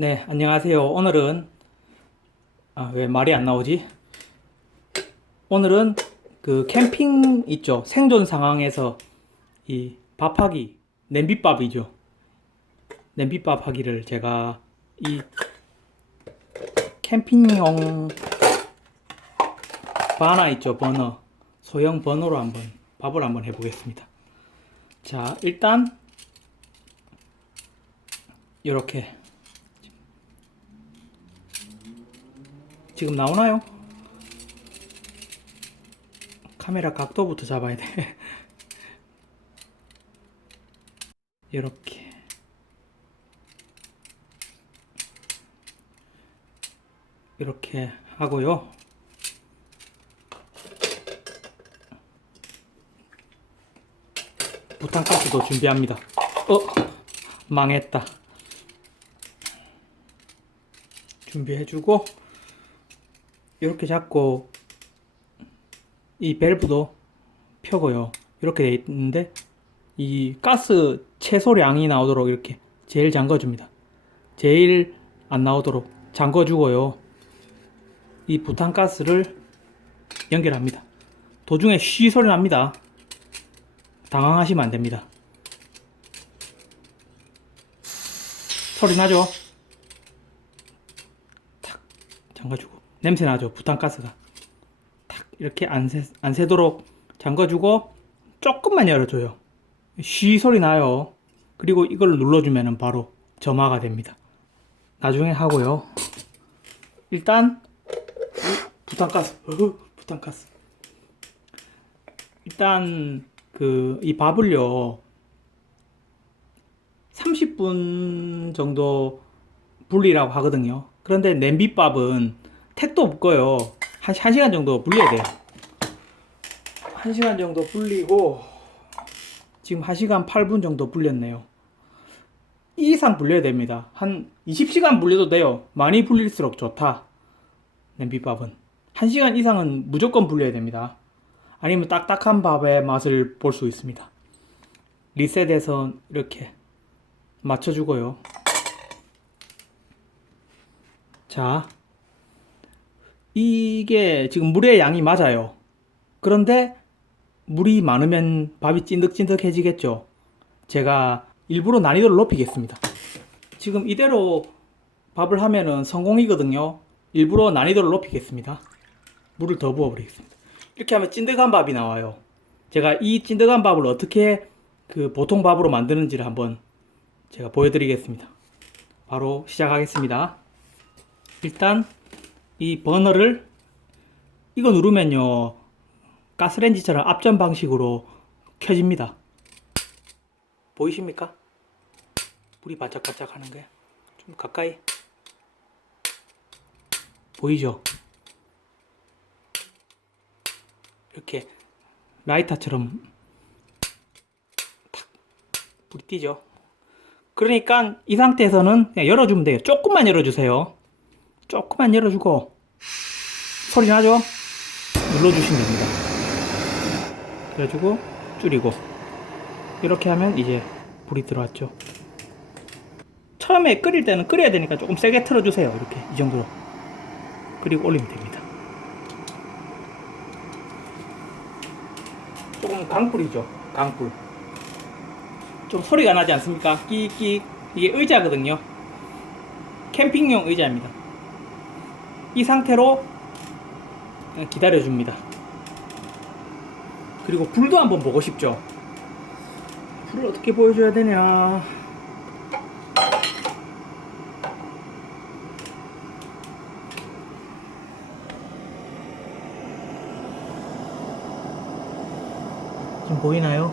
네, 안녕하세요. 오늘은 왜 말이 안 나오지? 오늘은 그 캠핑 있죠. 생존 상황에서 이 밥하기, 냄비밥이죠. 냄비밥 하기를 제가 이 캠핑용 버너 있죠. 버너. 소형 버너로 한번 밥을 한번 해보겠습니다. 자, 일단 이렇게 지금 나오나요? 카메라 각도부터 잡아야 돼. 이렇게 이렇게 하고요. 부탄가스도 준비합니다. 망했다. 준비해주고 이렇게 잡고 이 밸브도 펴고요. 이렇게 돼 있는데 이 가스 최소량이 나오도록 이렇게 제일 잠궈줍니다. 제일 안 나오도록 잠궈주고요. 이 부탄가스를 연결합니다. 도중에 쉬 소리 납니다. 당황하시면 안 됩니다. 소리 나죠? 탁 잠가주고 냄새 나죠? 부탄가스가 탁 이렇게 안 새도록 잠가주고 조금만 열어줘요. 쉬 소리 나요. 그리고 이걸 눌러주면 바로 점화가 됩니다. 나중에 하고요. 일단 부탄가스 일단 이 밥을요 30분 정도 불리라고 하거든요. 그런데 냄비밥은 택도 없고요. 한 1시간 정도 불려야 돼요. 1시간 정도 불리고 지금 1시간 8분 정도 불렸네요. 이 이상 불려야 됩니다. 한 20시간 불려도 돼요. 많이 불릴수록 좋다. 냄비밥은 1시간 이상은 무조건 불려야 됩니다. 아니면 딱딱한 밥의 맛을 볼 수 있습니다. 리셋해서 이렇게 맞춰주고요. 자, 이게 지금 물의 양이 맞아요. 그런데 물이 많으면 밥이 찐득찐득해지겠죠. 제가 일부러 난이도를 높이겠습니다. 지금 이대로 밥을 하면은 성공이거든요. 일부러 난이도를 높이겠습니다. 물을 더 부어버리겠습니다. 이렇게 하면 찐득한 밥이 나와요. 제가 이 찐득한 밥을 어떻게 보통 밥으로 만드는지를 한번 제가 보여드리겠습니다. 바로 시작하겠습니다. 일단 이 버너를 이거 누르면요 가스레인지처럼 압전 방식으로 켜집니다. 보이십니까? 불이 반짝반짝 하는 거야. 좀 가까이 보이죠? 이렇게 라이터처럼 탁 불이 띄죠. 그러니까 이 상태에서는 그냥 열어주면 돼요. 조금만 열어주세요. 조금만 열어주고 소리 나죠? 눌러주시면 됩니다. 그래가지고 줄이고 이렇게 하면 이제 불이 들어왔죠. 처음에 끓일 때는 끓여야 되니까 조금 세게 틀어주세요. 이렇게 이 정도로. 그리고 올리면 됩니다. 조금 강불이죠. 강불. 좀 소리가 나지 않습니까? 끼끼. 이게 의자거든요. 캠핑용 의자입니다. 이 상태로 기다려줍니다. 그리고 불도 한번 보고 싶죠. 불을 어떻게 보여줘야 되냐. 지금 보이나요?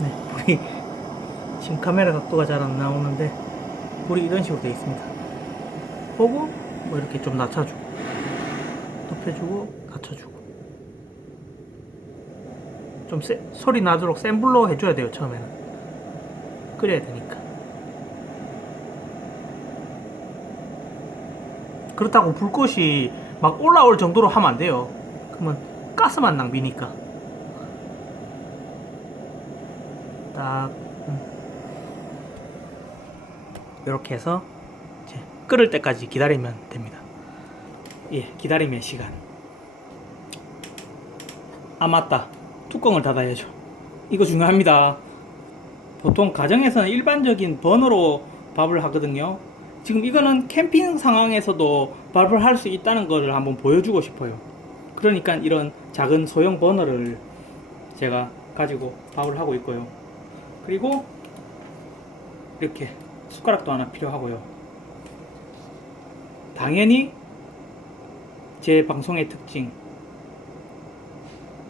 네, 불이 지금 카메라 각도가 잘 안 나오는데 불이 이런 식으로 되어 있습니다. 보고 뭐 이렇게 좀 낮춰주고 높여주고 낮춰주고 좀 소리 나도록 센 불로 해줘야 돼요. 처음에는 끓여야 되니까. 그렇다고 불꽃이 막 올라올 정도로 하면 안 돼요. 그러면 가스만 낭비니까. 딱 이렇게 해서 이제 끓을 때까지 기다리면 됩니다. 예, 기다림의 시간. 아, 맞다. 뚜껑을 닫아야죠. 이거 중요합니다. 보통 가정에서는 일반적인 버너로 밥을 하거든요. 지금 이거는 캠핑 상황에서도 밥을 할 수 있다는 것을 한번 보여주고 싶어요. 그러니까 이런 작은 소형 버너를 제가 가지고 밥을 하고 있고요. 그리고 이렇게 숟가락도 하나 필요하고요. 당연히 제 방송의 특징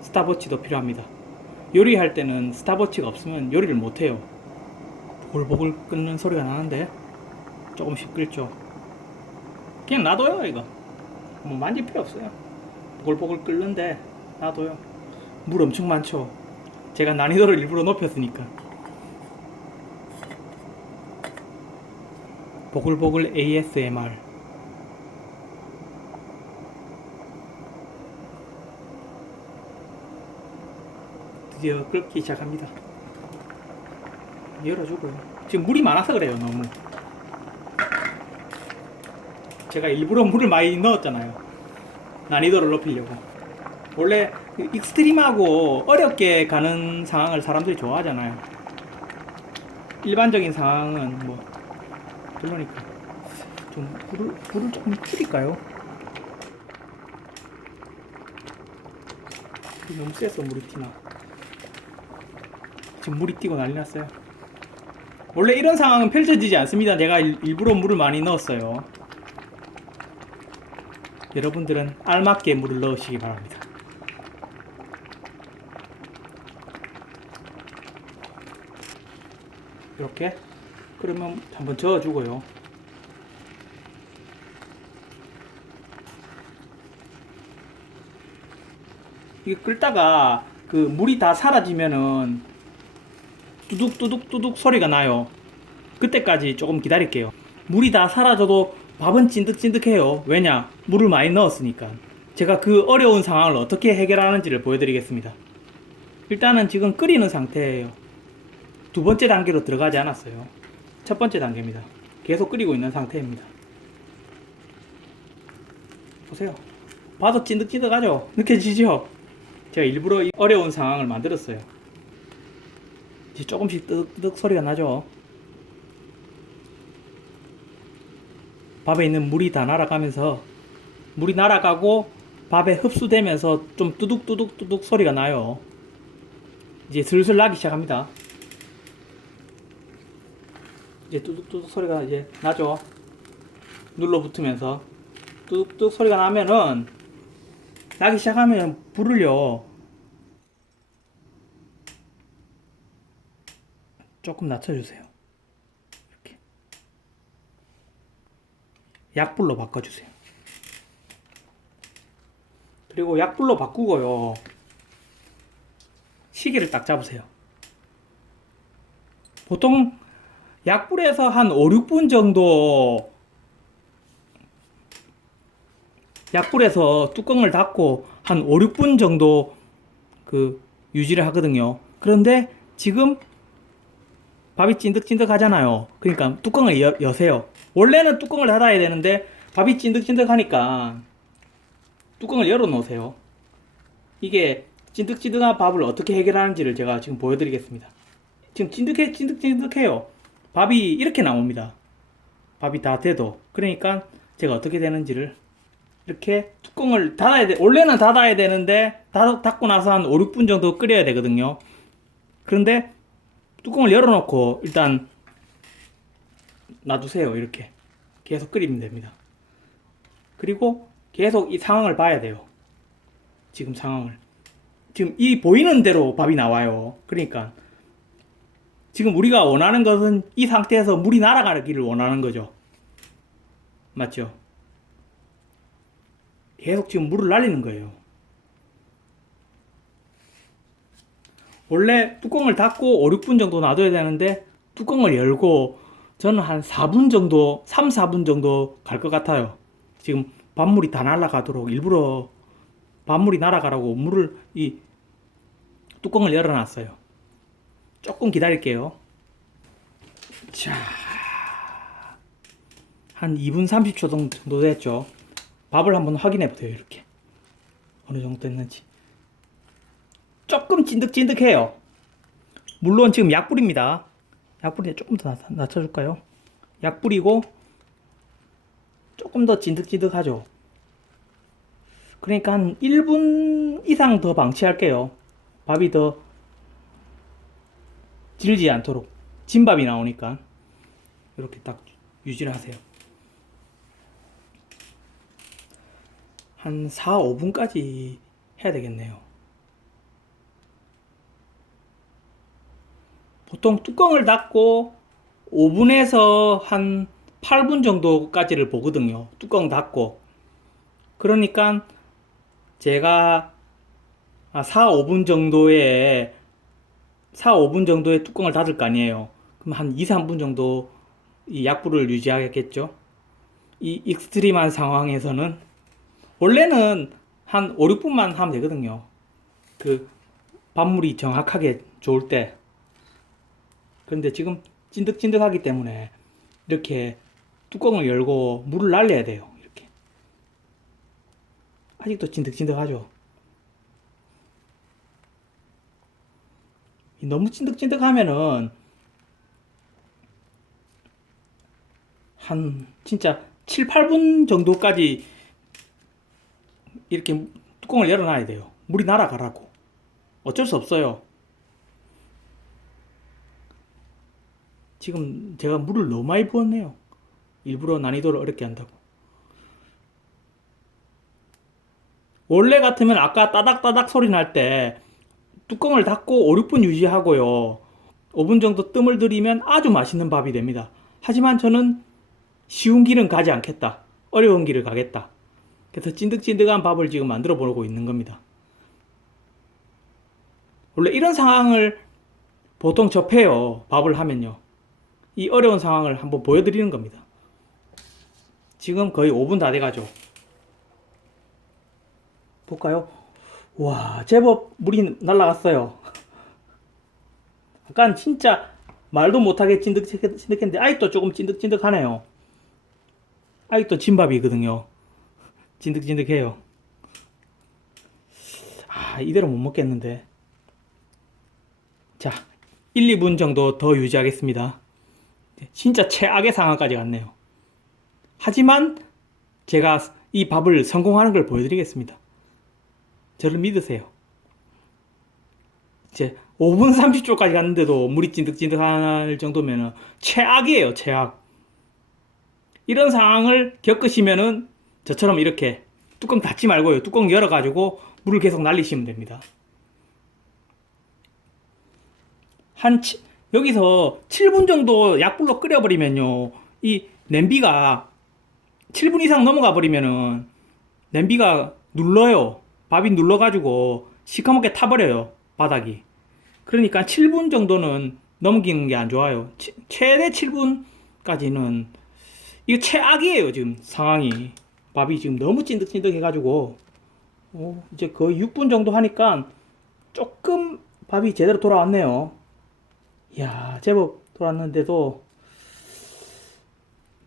스탑워치도 필요합니다. 요리할 때는 스탑워치가 없으면 요리를 못해요. 보글보글 끓는 소리가 나는데 조금씩 끓죠. 그냥 놔둬요. 이거 뭐 만질 필요 없어요. 보글보글 끓는데 놔둬요. 물 엄청 많죠. 제가 난이도를 일부러 높였으니까. 보글보글 ASMR. 드디어 끓기 시작합니다. 열어주고요. 지금 물이 많아서 그래요. 너무 제가 일부러 물을 많이 넣었잖아요. 난이도를 높이려고. 원래 익스트림하고 어렵게 가는 상황을 사람들이 좋아하잖아요. 일반적인 상황은 뭐 별로니까. 좀 불을 조금 줄일까요? 너무 세서 물이 튀나. 지금 물이 튀고 난리 났어요. 원래 이런 상황은 펼쳐지지 않습니다. 내가 일부러 물을 많이 넣었어요. 여러분들은 알맞게 물을 넣으시기 바랍니다. 이렇게 그러면 한번 저어주고요. 이게 끓다가 그 물이 다 사라지면은 뚜둑뚜둑뚜둑 소리가 나요. 그때까지 조금 기다릴게요. 물이 다 사라져도 밥은 찐득찐득해요. 왜냐? 물을 많이 넣었으니까. 제가 그 어려운 상황을 어떻게 해결하는지를 보여드리겠습니다. 일단은 지금 끓이는 상태예요. 두 번째 단계로 들어가지 않았어요. 첫 번째 단계입니다. 계속 끓이고 있는 상태입니다. 보세요. 봐도 찐득찐득하죠? 느껴지죠? 제가 일부러 이 어려운 상황을 만들었어요. 이제 조금씩 뜨득뜨득 소리가 나죠? 밥에 있는 물이 다 날아가면서 물이 날아가고 밥에 흡수되면서 좀 뚜둑뚜둑뚜둑 소리가 나요. 이제 슬슬 나기 시작합니다. 이제 뚜둑뚜둑 소리가 이제 나죠. 눌러붙으면서 뚜둑뚜둑 소리가 나면은 나기 시작하면 불을요 조금 낮춰주세요. 이렇게 약불로 바꿔주세요. 그리고 약불로 바꾸고요. 시계를 딱 잡으세요. 보통 약불에서 한 5, 6분 정도 약불에서 뚜껑을 닫고 한 5, 6분 정도 그 유지를 하거든요. 그런데 지금 밥이 찐득찐득 하잖아요. 그러니까 뚜껑을 여세요. 원래는 뚜껑을 닫아야 되는데 밥이 찐득찐득 하니까 뚜껑을 열어 놓으세요. 이게 찐득찐득한 밥을 어떻게 해결하는지를 제가 지금 보여드리겠습니다. 지금 찐득찐득해요. 밥이 이렇게 나옵니다. 밥이 다 돼도. 그러니까 제가 어떻게 되는지를 이렇게 뚜껑을 닫아야 돼. 원래는 닫아야 되는데 닫고 나서 한 5, 6분 정도 끓여야 되거든요. 그런데 뚜껑을 열어놓고 일단 놔두세요. 이렇게 계속 끓이면 됩니다. 그리고 계속 이 상황을 봐야 돼요. 지금 상황을. 지금 이 보이는 대로 밥이 나와요. 그러니까 지금 우리가 원하는 것은 이 상태에서 물이 날아가기를 원하는 거죠. 맞죠? 계속 지금 물을 날리는 거예요. 원래 뚜껑을 닫고 5, 6분 정도 놔둬야 되는데 뚜껑을 열고 저는 한 4분 정도, 3, 4분 정도 갈 것 같아요. 지금 밥물이 다 날아가도록 일부러 밥물이 날아가라고 이 뚜껑을 열어놨어요. 조금 기다릴게요. 자, 한 2분 30초 정도 됐죠. 밥을 한번 확인해 보세요. 이렇게 어느 정도 됐는지. 조금 찐득찐득해요. 물론 지금 약불입니다. 약불이 조금 더 낮춰줄까요? 약불이고 조금 더 찐득찐득하죠. 그러니까 한 1분 이상 더 방치할게요. 밥이 더 질지 않도록. 진밥이 나오니까 이렇게 딱 유지를 하세요. 한 4, 5분까지 해야 되겠네요. 보통 뚜껑을 닫고 5분에서 한 8분 정도까지를 보거든요. 뚜껑 닫고. 그러니까 제가 4, 5분 정도에 5분 정도의 뚜껑을 닫을 거 아니에요. 그럼 한 2, 3분 정도 이 약불을 유지하겠죠. 이 익스트림한 상황에서는 원래는 한 5, 6분만 하면 되거든요. 그 밥물이 정확하게 좋을 때. 그런데 지금 찐득찐득하기 때문에 이렇게 뚜껑을 열고 물을 날려야 돼요. 이렇게. 아직도 찐득찐득하죠. 너무 찐득찐득하면은 한 진짜 7, 8분 정도까지 이렇게 뚜껑을 열어놔야 돼요. 물이 날아가라고. 어쩔 수 없어요. 지금 제가 물을 너무 많이 부었네요. 일부러 난이도를 어렵게 한다고. 원래 같으면 아까 따닥따닥 소리 날 때 뚜껑을 닫고 5, 6분 유지하고요. 5분 정도 뜸을 들이면 아주 맛있는 밥이 됩니다. 하지만 저는 쉬운 길은 가지 않겠다. 어려운 길을 가겠다. 그래서 찐득찐득한 밥을 지금 만들어 보고 있는 겁니다. 원래 이런 상황을 보통 접해요. 밥을 하면요. 이 어려운 상황을 한번 보여드리는 겁니다. 지금 거의 5분 다 돼가죠. 볼까요? 와, 제법 물이 날라갔어요. 약간 진짜 말도 못하게 찐득찐득했는데 아직도 조금 찐득찐득하네요. 아직도 진밥이거든요. 찐득찐득해요. 이대로 못 먹겠는데. 자, 1, 2분 정도 더 유지하겠습니다. 진짜 최악의 상황까지 갔네요. 하지만 제가 이 밥을 성공하는 걸 보여드리겠습니다. 저를 믿으세요. 이제 5분 30초까지 갔는데도 물이 찐득찐득할 정도면 최악이에요, 최악. 이런 상황을 겪으시면은 저처럼 이렇게 뚜껑 닫지 말고요. 뚜껑 열어가지고 물을 계속 날리시면 됩니다. 여기서 7분 정도 약불로 끓여버리면요. 이 냄비가 7분 이상 넘어가 버리면은 냄비가 눌러요. 밥이 눌러가지고 시커멓게 타버려요. 바닥이. 그러니까 7분 정도는 넘기는 게 안 좋아요. 최대 7분까지는 이거 최악이에요. 지금 상황이. 밥이 지금 너무 찐득찐득 해가지고 이제 거의 6분 정도 하니까 조금 밥이 제대로 돌아왔네요. 이야, 제법 돌아왔는데도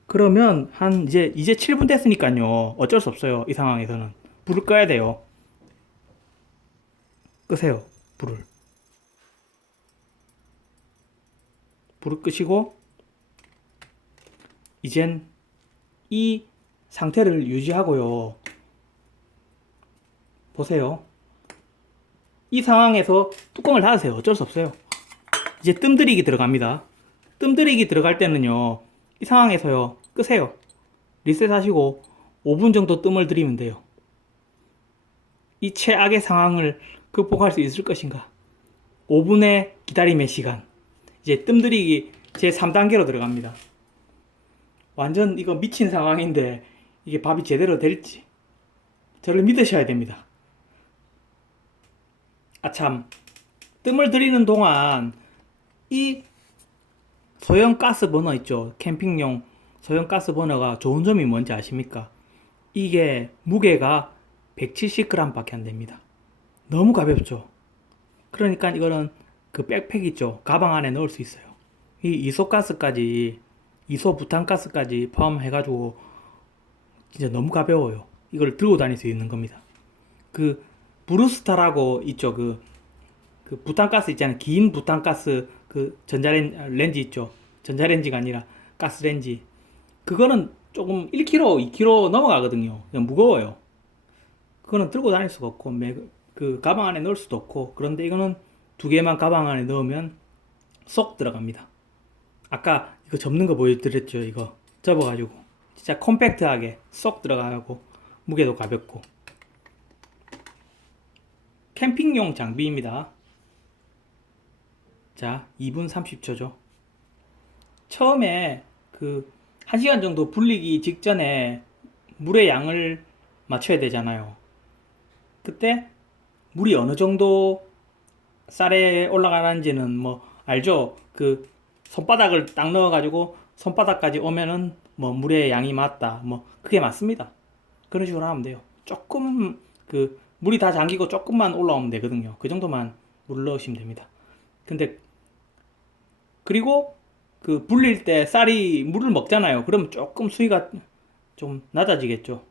그러면 한 이제 7분 됐으니까요. 어쩔 수 없어요. 이 상황에서는 불을 꺼야 돼요. 끄세요. 불을 끄시고 이젠 이 상태를 유지하고요. 보세요. 이 상황에서 뚜껑을 닫으세요. 어쩔 수 없어요. 이제 뜸들이기 들어갑니다. 뜸들이기 들어갈 때는요. 이 상황에서요. 끄세요. 리셋하시고 5분 정도 뜸을 들이면 돼요. 이 최악의 상황을 극복할 수 있을 것인가? 5분의 기다림의 시간. 이제 뜸들이기 제 3단계로 들어갑니다. 완전 이거 미친 상황인데 이게 밥이 제대로 될지 저를 믿으셔야 됩니다. 아참, 뜸을 들이는 동안 이 소형 가스 버너 있죠? 캠핑용 소형 가스 버너가 좋은 점이 뭔지 아십니까? 이게 무게가 170g 밖에 안 됩니다. 너무 가볍죠? 그러니까 이거는 그 백팩 있죠? 가방 안에 넣을 수 있어요. 이 이소가스까지 이소 부탄가스까지 포함해가지고 진짜 너무 가벼워요. 이걸 들고 다닐 수 있는 겁니다. 그 브루스타라고 있죠. 그 부탄가스 있잖아요. 긴 부탄가스 그 렌지 있죠. 전자레인지가 아니라 가스레인지. 그거는 조금 1kg, 2kg 넘어가거든요. 그냥 무거워요. 그거는 들고 다닐 수가 없고 그 가방 안에 넣을 수도 없고. 그런데 이거는 두 개만 가방 안에 넣으면 쏙 들어갑니다. 아까 이거 접는 거 보여드렸죠. 이거 접어가지고 진짜 컴팩트하게 쏙 들어가고 무게도 가볍고. 캠핑용 장비입니다. 자, 2분 30초죠. 처음에 그 1시간 정도 불리기 직전에 물의 양을 맞춰야 되잖아요. 그때 물이 어느 정도 쌀에 올라가는지는 뭐 알죠? 그 손바닥을 딱 넣어가지고 손바닥까지 오면은 뭐 물의 양이 맞다. 뭐 그게 맞습니다. 그런 식으로 하면 돼요. 조금 그 물이 다 잠기고 조금만 올라오면 되거든요. 그 정도만 물 넣으시면 됩니다. 근데 그리고 그 불릴 때 쌀이 물을 먹잖아요. 그러면 조금 수위가 좀 낮아지겠죠.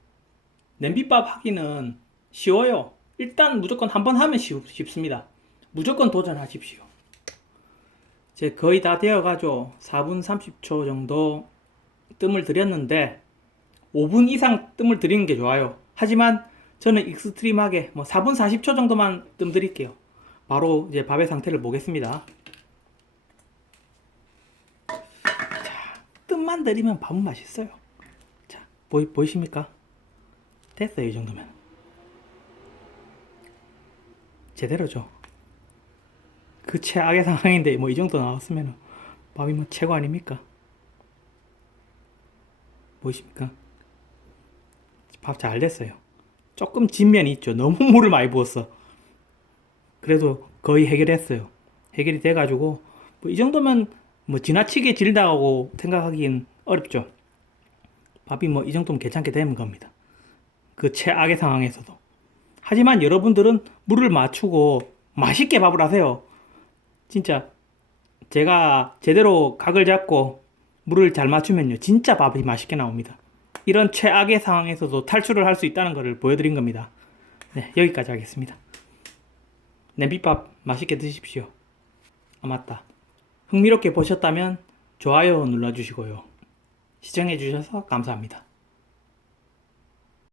냄비밥 하기는 쉬워요. 일단 무조건 한번 하면 쉽습니다. 무조건 도전하십시오. 이제 거의 다 되어가죠. 4분 30초 정도 뜸을 들였는데 5분 이상 뜸을 들이는 게 좋아요. 하지만 저는 익스트림하게 뭐 4분 40초 정도만 뜸 들일게요. 바로 이제 밥의 상태를 보겠습니다. 자, 뜸만 들이면 밥은 맛있어요. 자, 보이십니까? 됐어요. 이 정도면 제대로죠. 그 최악의 상황인데 뭐 이 정도 나왔으면 밥이 뭐 최고 아닙니까? 보이십니까? 밥 잘 됐어요. 조금 진 면이 있죠. 너무 물을 많이 부었어. 그래도 거의 해결했어요. 해결이 돼가지고 뭐 이 정도면 뭐 지나치게 질다고 생각하기는 어렵죠. 밥이 뭐 이 정도면 괜찮게 되는 겁니다. 그 최악의 상황에서도. 하지만 여러분들은 물을 맞추고 맛있게 밥을 하세요. 진짜 제가 제대로 각을 잡고 물을 잘 맞추면요 진짜 밥이 맛있게 나옵니다. 이런 최악의 상황에서도 탈출을 할 수 있다는 것을 보여드린 겁니다. 네, 여기까지 하겠습니다. 냄비밥 맛있게 드십시오. 아, 맞다. 흥미롭게 보셨다면 좋아요 눌러주시고요. 시청해주셔서 감사합니다.